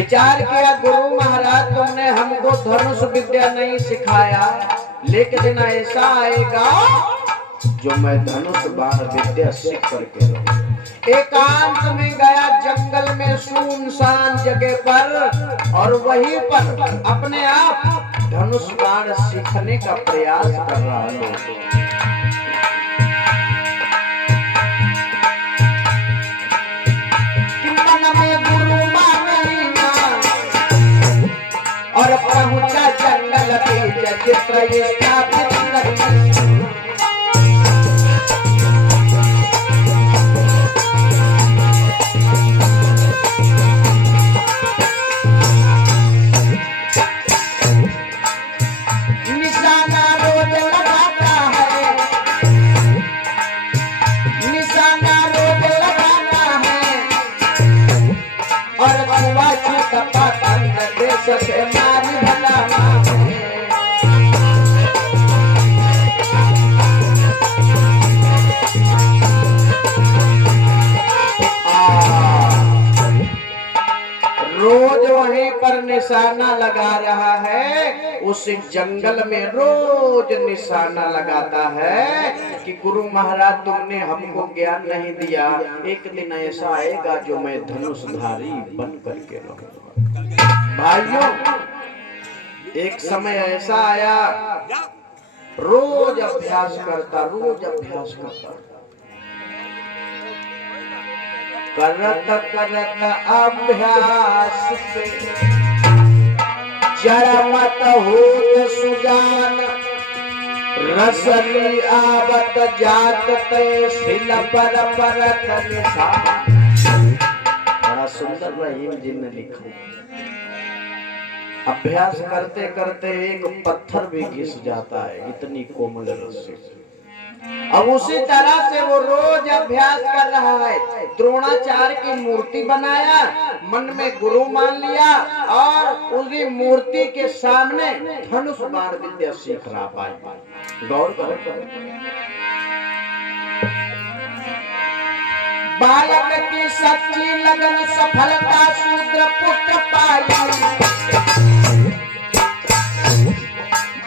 विचार किया गुरु महाराज तुमने हमको धनुष विद्या नहीं सिखाया, लेकिन ऐसा आएगा जो मैं धनुष बाण विद्या सीख करके रहूं। एकांत में गया जंगल में सुनसान जगह पर और वहीं पर अपने आप धनुष बाण सीखने का प्रयास कर रहा है। मन में गुरु माना और पहुंचा जंगल के चित्र स्थापित कर निशाना लगा रहा है। उस जंगल में रोज निशाना लगाता है कि गुरु महाराज तुमने हमको ज्ञान नहीं दिया, एक दिन ऐसा आएगा जो मैं धनुषधारी बन करके रहूंगा। भाइयों, एक समय ऐसा आया, रोज अभ्यास करता करत अभ्यास पे जरा मत होत सुजान, रसली आवत जात ते सिल पर परत निशान। बड़ा सुंदर रहीम जी ने लिखा। अभ्यास करते करते एक पत्थर भी घिस जाता है, इतनी कोमल रस्सी। अब उसी तरह से वो रोज अभ्यास कर रहा है। द्रोणाचार्य की मूर्ति बनाया, मन में गुरु मान लिया और उसी मूर्ति के सामने धनुष बाण विद्या सीख रहा। पाई गौर करो, बालक की सच्ची लगन सफलता शूद्र पुत्र पाई,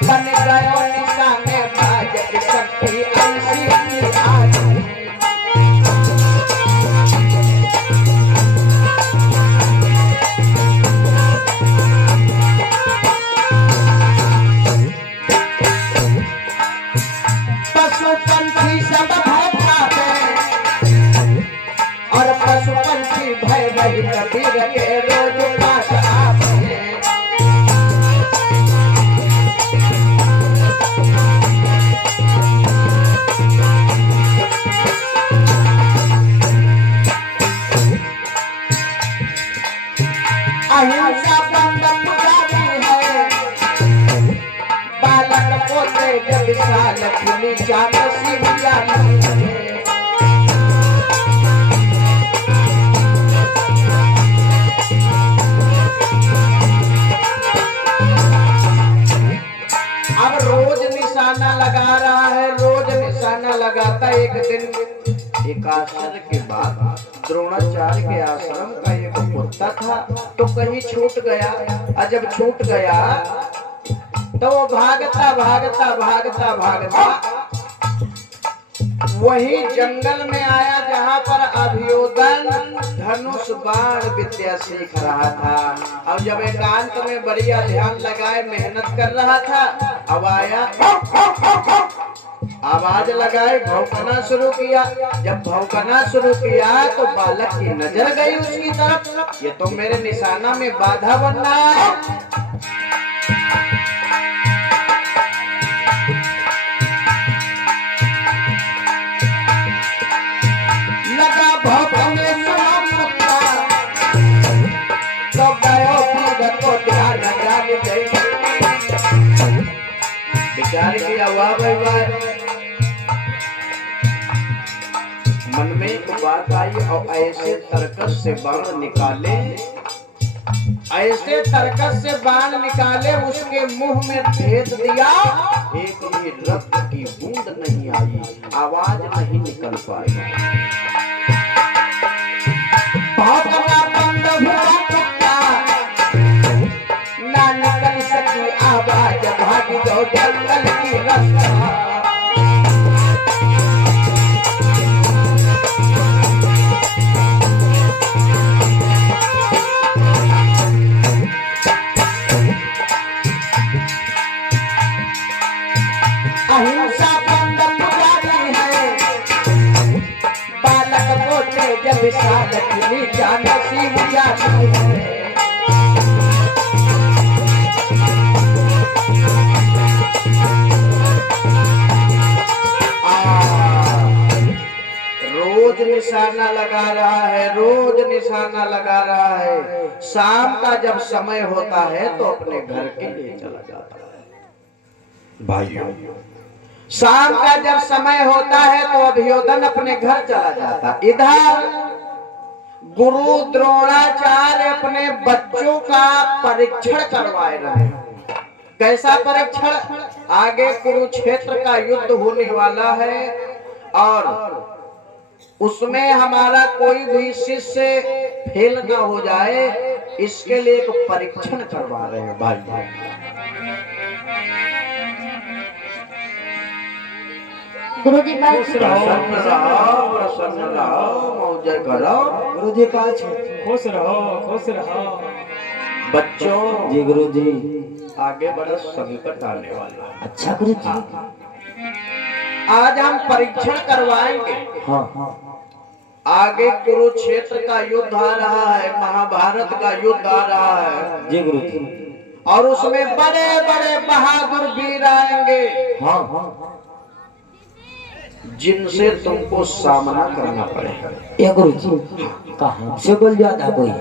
बन गयो निशाने बाज शक्ति ऐसी की आज। पशु पंछी सब भय खाते और पशु पंछी भय वही कबीर के रोज पास आते। अहिंसा बंद पुजारी है, बालक पोते जब साल खुली जात सिंधिया नहीं। अब रोज निशाना लगा रहा है, रोज निशाना लगाता। एक दिन एक आश्चर्य के बाद द्रोणाचार्य के आश्रम का एक कुत्ता था, तो कहीं छूट गया। और जब छूट गया तो वो भागता वही जंगल में आया जहाँ पर अभियोदन धनुष बाण विद्या सीख रहा था। अब जब एकांत में बढ़िया ध्यान लगाए मेहनत कर रहा था, अब आया आवाज लगाए, भौंकना शुरू किया। जब भौंकना शुरू किया तो बालक की नजर गई उसकी तरफ, ये तो मेरे निशाना में बाधा बन रहा है। लगा भौंकने सुना कुत्ता, तो गयो पीर को ध्यान दे। विचार किया, वाह भाई वाह। मन में एक बात आई और ऐसे तरकस से बाण निकाले, ऐसे तरकस से बाण निकाले, उसके मुंह में भेद दिया। एक भी रक्त की बूंद नहीं आई, आवाज नहीं निकल पाई। भौंकना बंद हुआ कुत्ता, निशाना लगा रहा है, रोज निशाना लगा रहा है। शाम का जब समय होता है तो अपने घर के लिए चला जाता है। भाइयों, शाम का जब समय होता है तो अभियोदन अपने घर चला जाता। इधर गुरु द्रोणाचार्य अपने बच्चों का परीक्षण करवाए रहे। कैसा परीक्षण? आगे कुरुक्षेत्र का युद्ध होने वाला है और उसमें हमारा कोई भी शिष्य फेल ना हो जाए, इसके लिए एक परीक्षण करवा रहे हैं भाई। गुरुजी प्रसन्न रहो, मौज करो। गुरुजी पास खुश रहो। बच्चों जी गुरुजी। आगे बड़ा संकट आने वाला है। अच्छा गुरुजी। आज हम परीक्षण करवाएंगे। हाँ। आगे कुरुक्षेत्र का युद्ध आ रहा है, महाभारत का युद्ध आ रहा है जी गुरुजी। और उसमें बड़े बड़े बहादुर वीर आएंगे। हाँ। जिनसे तुमको सामना करना पड़ेगा। ये गुरुजी कहाँ से बोल जाता कोई?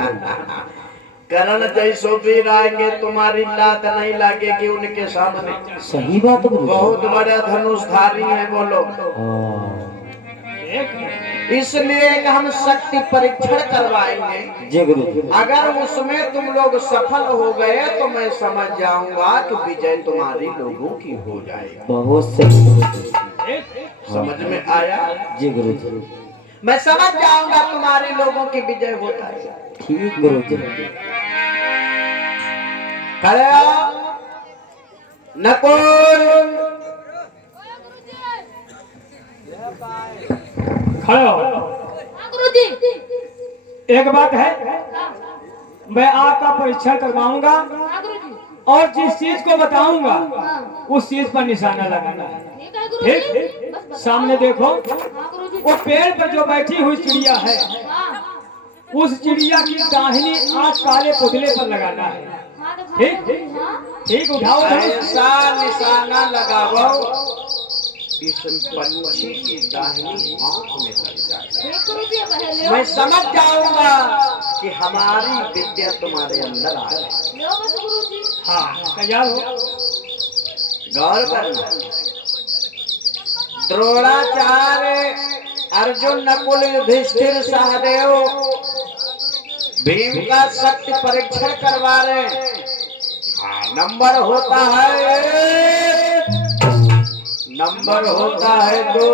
करण जैसो वीर आएंगे, तुम्हारी लात नहीं लगेगी उनके सामने। सही बात गुरुजी। बहुत बड़े धनुषधारी हैं वो लोग। इसलिए हम शक्ति परीक्षण करवाएंगे। जी गुरुजी। अगर उसमें तुम लोग सफल हो गए तो मैं समझ जाऊंगा कि विजय तुम्हारी लोगों की हो जाएगी। बहुत सही गुरुजी। समझ में आया? जी गुरुजी। मैं समझ जाऊंगा तुम्हारे लोगों की विजय हो जाएगी। ठीक गुरुजी। खड़े हो। नकुल खड़े हो। गुरुजी एक बात है, मैं आपका परीक्षण करवाऊंगा गुरुजी और जिस चीज को बताऊंगा उस चीज पर निशाना लगाना है। ठीक है गुरुजी। ठीक? सामने देखो, गुरुजी वो पेड़ पर जो बैठी हुई चिड़िया है, उस चिड़िया की दाहिनी आंख काले पुतले पर लगाना है। ठीक, उठाओ ऐसा निशाना लगाओ इस पंछी की दाहिनी आंख में लग जाए। मैं समझ जाऊंगा कि हमारी विद्या तुम्हारे अंदर आ गई। हाँ, तैयार हो। गौर करना। द्रोणाचार्य, अर्जुन, नकुल, युधिष्ठिर, सहदेव भीम का शक्ति परीक्षण करवा रहे हैं। नंबर होता है, नंबर होता है 2।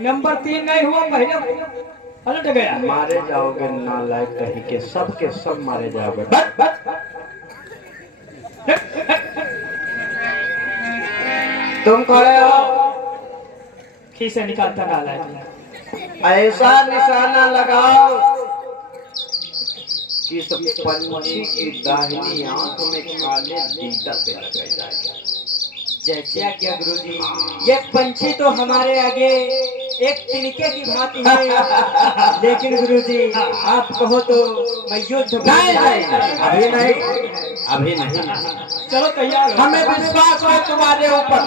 नंबर 3 नहीं हुआ, पहले पलट गया। मारे जाओगे नालायक कहीं के, सबके सब मारे जाओगे। तुम खड़े हो। खीसे निकालता डाला है। ऐसा निशाना लगाओ कि इस पंछी की दाहिनी आंख में काले दीदा पे लग जाएगा। जैसे क्या गुरुजी? ये पंछी तो हमारे आगे एक तिनके की भांति है। लेकिन गुरुजी आप कहो तो मैं युद्ध अभी नहीं, अभी नहीं। चलो तैयार हो। हमें विश्वास है तुम्हारे ऊपर,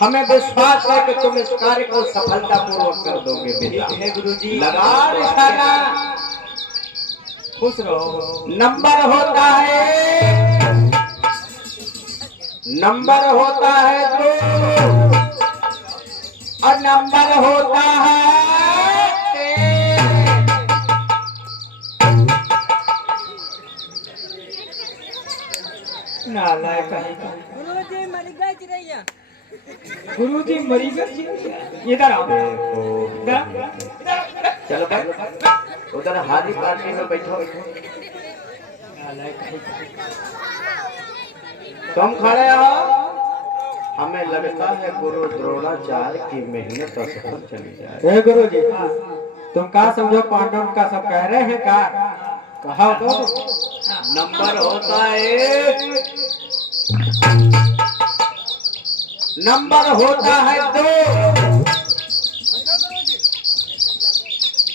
हमें विश्वास है कि तुम इस कार्य को सफलतापूर्वक कर दोगे बेटा। है गुरुजी। लगा निशाना। खुश रहो। नंबर होता है, नंबर होता है 2 और नंबर होता है 3। नालायक कहीं का। गुरुजी मरी गई चिड़ैया। गुरुजी मरी गई। इधर आओ। इधर। चलो भाई, उधर हारी पार्टी में बैठो। नालायक कहीं का। तुम खड़े हो। हमें लगता है गुरु द्रोणाचार्य की मेहनत असफल चली जाए। हे गुरुजी, तुम क्या समझो पांडव का सब कह रहे हैं का? कहा तो नंबर होता है, नंबर होता है 2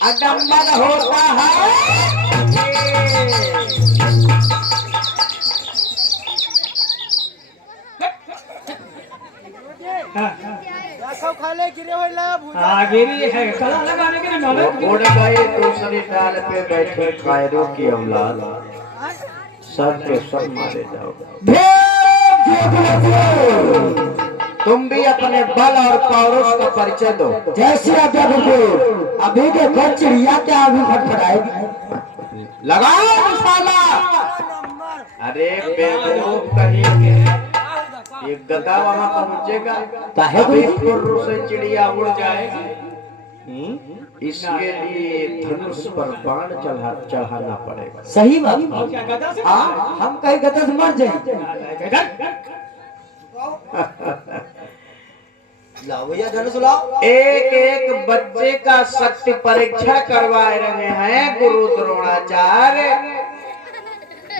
और नंबर होता है 1। खाले गिरे हुए लाभ गिरी है कला लगाने के लिए नॉलेज उड़ गए दूसरी डाल पे बैठे कायरों की औलाद, सब के सब मारे जाओ। तुम भी अपने बल और पौरुष का परिचय दो। जैसे अभी देखो चिड़िया क्या अभी फटफटाएगी। लगाओ मसाला। अरे बेवकूफ कहीं के ये गदा वहां पहुंचेगा तभी फुर्र से चिड़िया उड़ जाएगी। इसके लिए धनुष पर बाण चढ़ाना पड़ेगा। सही बात। क्या गदा से हाँ, हम कहीं गदा से मर जाए। लाओ भैया धनुष लाओ। एक एक बच्चे का शक्ति परीक्षण करवा रहे हैं गुरु द्रोणाचार्य,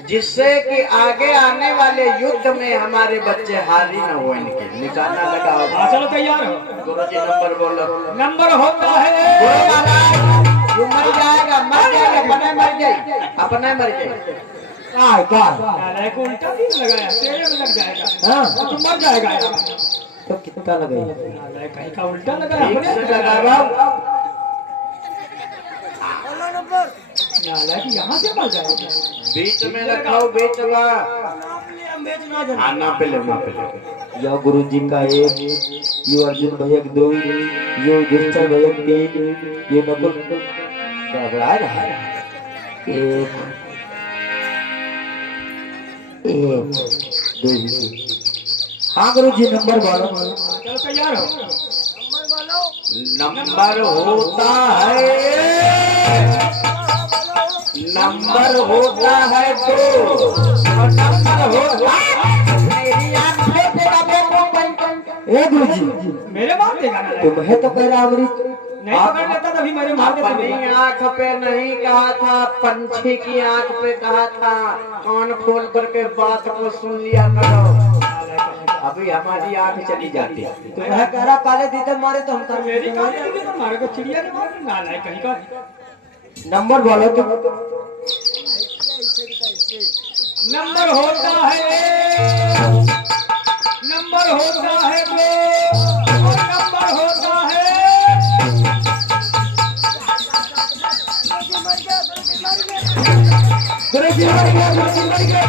जिससे कि आगे आने वाले युद्ध में हमारे बच्चे हारी न हो। इनके निशाना लगाओ। चलो तैयार हो। गुरु जी नंबर बोलो। नंबर होता है गुरु महाराज वो मर जाएगा, अपने मर जाए, अपने मर जाए। क्या को उल्टा भी लगाया तेरे में लग जाएगा। हाँ तो मर जाएगा यार। तो कितना लगेगा? कहीं का उल्टा लगाया ठीक अपने। से लगाओ। यहाँ से मर जाएगा। बीच में रखो, बीच में आना पे लेना पे। यह गुरु जी का एक, ये अर्जुन भैया के दो, ये युधिष्ठिर भैया के तीन, ये नकुल क्या बड़ा है। एक दो। हाँ गुरु जी नंबर बोलो। चलो तैयार हो। नंबर होता है, नंबर होता है दो, और नंबर होता ए गुरु जी मेरे मार देगा ना। तुम्हें तो कह रहा अमृत नहीं पकड़ लेता तभी मेरे मार देते। अपनी आंख पे नहीं कहा था, पंछी की आंख पे कहा था। कान खोल करके बात को सुन लिया करो। अभी हमारी आंख चली जाती। तुम्हें कह रहा काले दीदे मारे तो हम कर मेरी कान में तो मारे को चिड़िया ने मार ना लाए कहीं का। नंबर बोलो तुम। नंबर होता है, नंबर होता है दो, और नंबर होता है गुरु जी मर गया, गुरु जी मर गया।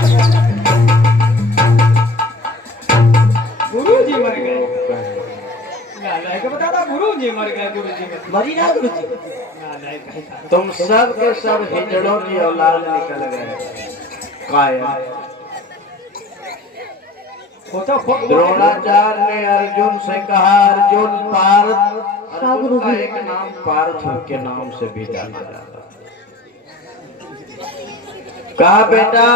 गुरु जी मर गए। नालायक को बता रहा गुरु जी मर गए। गुरु जी मरी ना गुरु जी। नालायक कहीं का। तुम सब के सब हिजड़ों की औलाद निकल गए। कायर द्रोणाचार्य ने अर्जुन से कहा, अर्जुन पार्थ, अर्जुन का एक नाम पार्थ के नाम से भी जाना जाता है। कहा बेटा,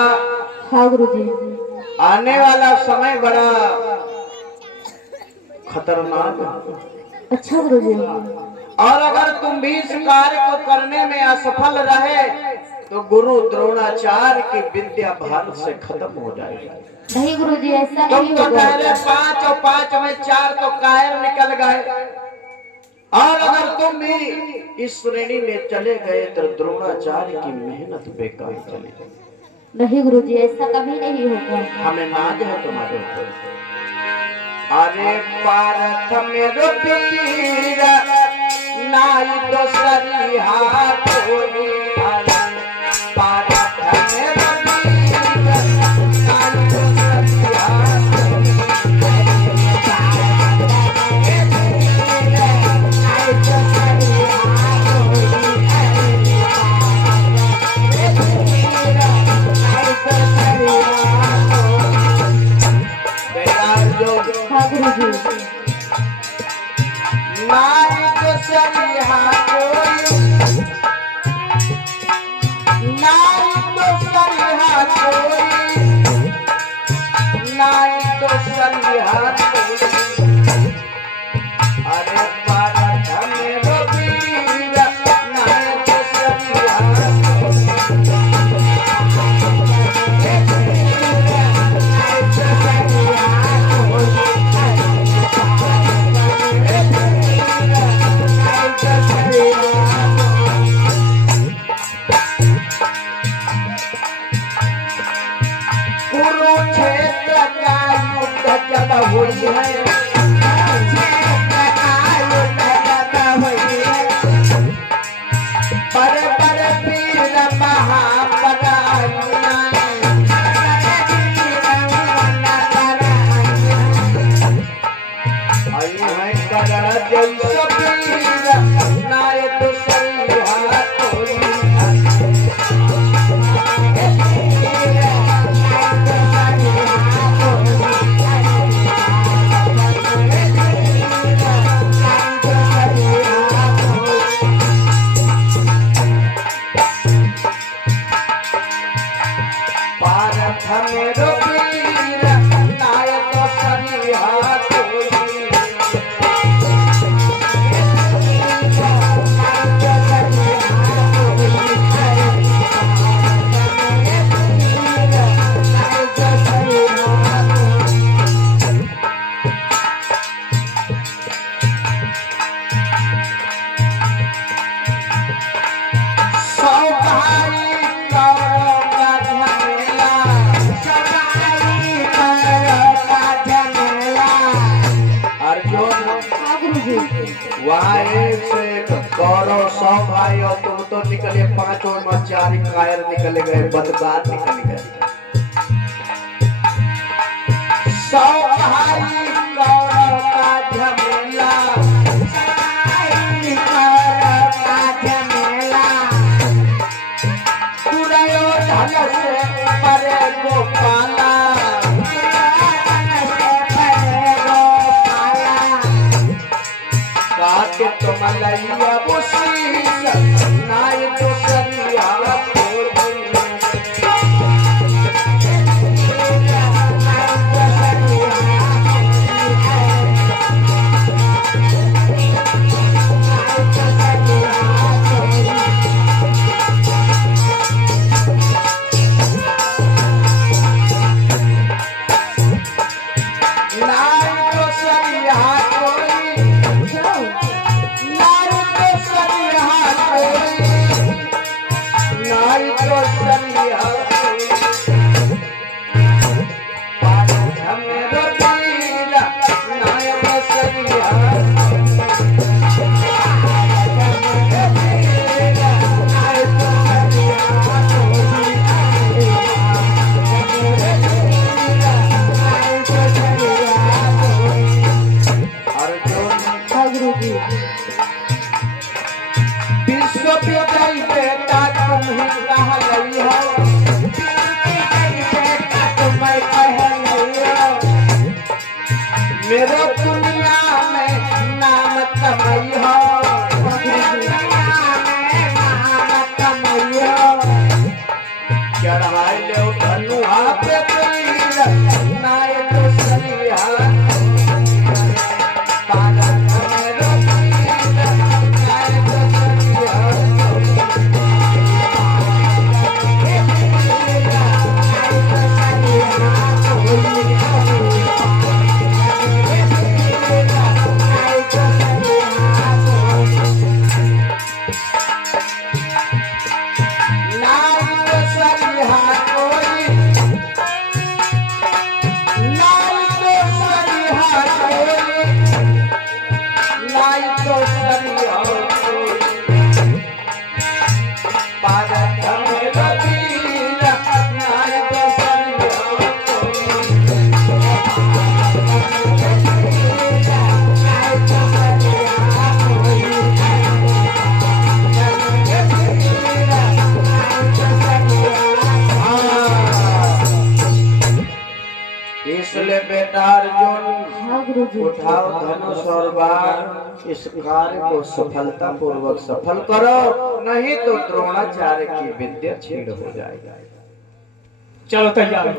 हाँ गुरुजी। आने वाला समय बड़ा खतरनाक है। अच्छा गुरुजी। और अगर तुम भी इस कार्य को करने में असफल रहे तो गुरु द्रोणाचार्य की विद्या भारत से खत्म हो जाएगी। नहीं गुरुजी ऐसा तुम नहीं तो होगा। कह रहे 5 और 5 में 4 तो कायर निकल गए। और अगर तुम भी इस श्रेणी में चले गए तो द्रोणाचार्य की मेहनत बेकार चली। नहीं गुरुजी ऐसा कभी नहीं होगा। हमें नाज है तुम्हारे ऊपर। अरे पारथ मेरो पीर नाई तो सरी हाथ होगी। पारथ मेरो पीर नाई तो सरी हाथ होगी। नाई तो सरी हाथ होगी। नाई तो सरी हाथ होगी। बेटा जो हाँ गुरुजी। नाई तो सरी हाथ होगी। नाई तो सरी हाथ होगी। नाई तो सरी हाथ होगी। अरे पारथ मेरो पीर नाई तो सरी हाथ होगी। नाई तो सरी हाथ होगी। नाई तो कर जैसा पीर नाय दूसरी हाथ कोई वहाँ एक से एक गौरव 100 भाई और तुम तो निकले 5 और में 4 कायर निकले गए बदकार निकल गए 100 भाई गौरव का झमेला दुर्योधन से परे गोपाला के तुम लैया बुशीस नाय दूसरिया मेरे दुनिया में नाम कमाई हो चढ़ाई ले धनुआ पे तीर नाय दूसरिया इसलिए बेटा अर्जुन उठाओ धनुष और बाण इस कार्य को सफलता पूर्वक सफल करो नहीं तो द्रोणाचार्य की विद्या छीड़ हो जाएगी। चलो तैयार हो।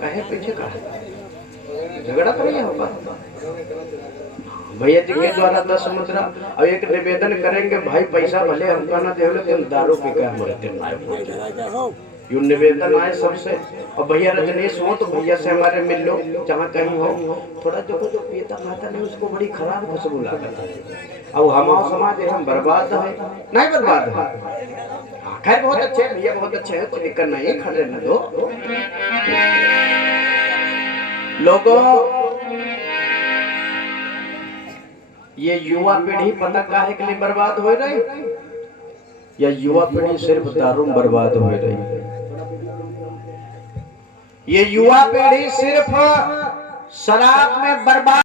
कहे पीछे का झगड़ा तो नहीं होगा भैया जी के द्वारा 10 मुद्रा अब एक निवेदन करेंगे भाई पैसा भले हमका ना दे लेकिन दारू पी के हमारे दिन आए यू निवेदन आए सबसे और भैया रजनीश हो तो भैया से हमारे मिल लो जहाँ कहीं हो थोड़ा जो पीता खाता नहीं उसको बड़ी खराब खुशबू लगता है अब हमारा समाज हम बर्बाद है नहीं बर्बाद है खैर बहुत अच्छे भैया बहुत अच्छे है कोई दिक्कत नहीं खड़े न दो लोगों ये युवा पीढ़ी पता काहे के लिए बर्बाद हो रही या युवा पीढ़ी सिर्फ दारू में बर्बाद हो रही ये युवा पीढ़ी सिर्फ शराब में बर्बाद